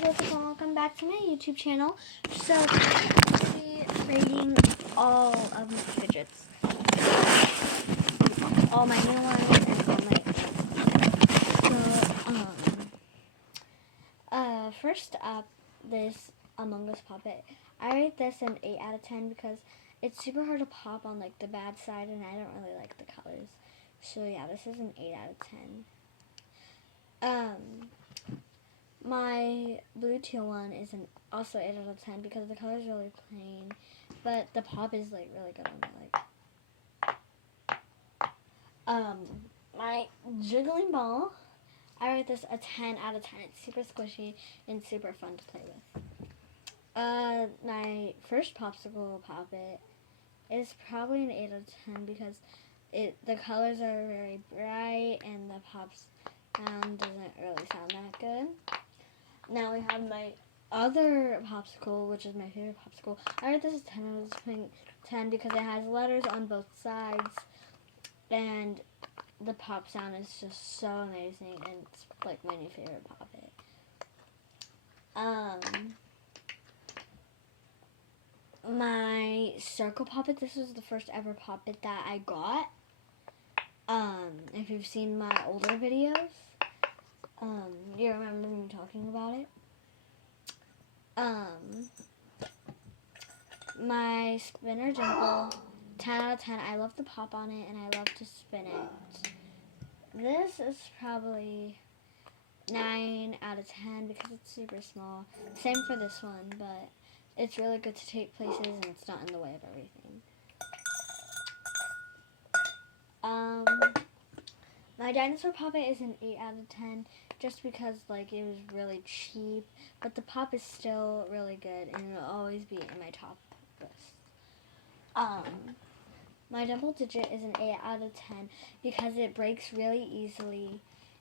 guys, welcome back to my YouTube channel. So today I'm be rating all of my fidgets. All my new ones and all my first up, this Among Us puppet. I rate this an 8 out of 10 because it's super hard to pop on like the bad side and I don't really like the colors. So yeah, this is an 8 out of 10. My blue teal one is also 8 out of 10 because the color is really plain, but the pop is like really good on it. My jiggling ball, I rate this a 10 out of 10. It's super squishy and super fun to play with. My first popsicle poppet is probably an 8 out of 10 because the colors are very bright and the pops sound doesn't really sound that good. Now we have my other popsicle, which is my favorite popsicle. I rate this a 10 out of 10 because it has letters on both sides, and the pop sound is just so amazing, and it's like my new favorite poppet. My circle poppet, this was the first ever poppet that I got. If you've seen my older videos, you remember me talking about it. My spinner jumble, 10 out of 10. I love the pop on it and I love to spin it. This is probably 9 out of 10 because it's super small. Same for this one, but it's really good to take places and it's not in the way of everything. My dinosaur poppet is an 8 out of 10 just because like it was really cheap, but the pop is still really good and it'll always be in my top list. My double digit is an 8 out of 10 because it breaks really easily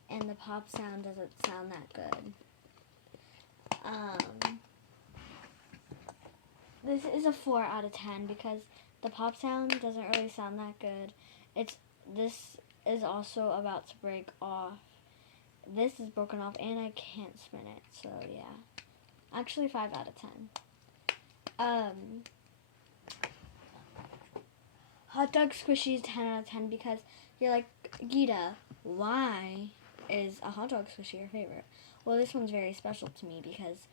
and the pop sound doesn't sound that good. This is a 4 out of 10 because the pop sound doesn't really sound that good. This is also about to break off. This is broken off and I can't spin it, so yeah. Actually 5 out of 10. Hot dog squishy is 10 out of 10 because you're like, Gita, why is a hot dog squishy your favorite? Well, this one's very special to me because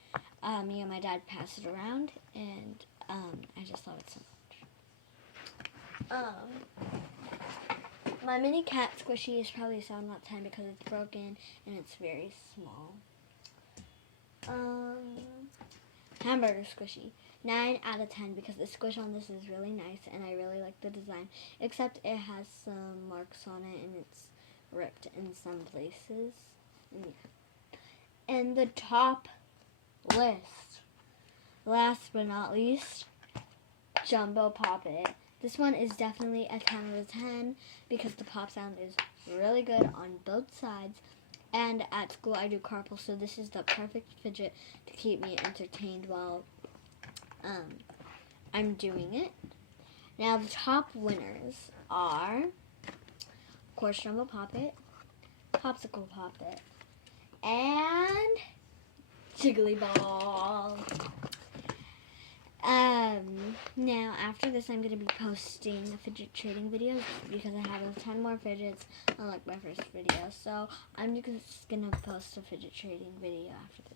me and my dad pass it around and I just love it so much. My mini cat squishy is probably a 7 out of 10 because it's broken and it's very small. Hamburger squishy, 9 out of 10 because the squish on this is really nice and I really like the design, except it has some marks on it and it's ripped in some places. And the top list, last but not least, Jumbo Poppet. This one is definitely a 10 out of 10 because the pop sound is really good on both sides. And at school I do carpool, so this is the perfect fidget to keep me entertained while I'm doing it. Now the top winners are, of course, Jumbo Poppet, Popsicle Poppet, and Jiggly Ball. Now after this I'm going to be posting fidget trading videos because I have 10 more fidgets unlike my first video. So I'm just going to post a fidget trading video after this.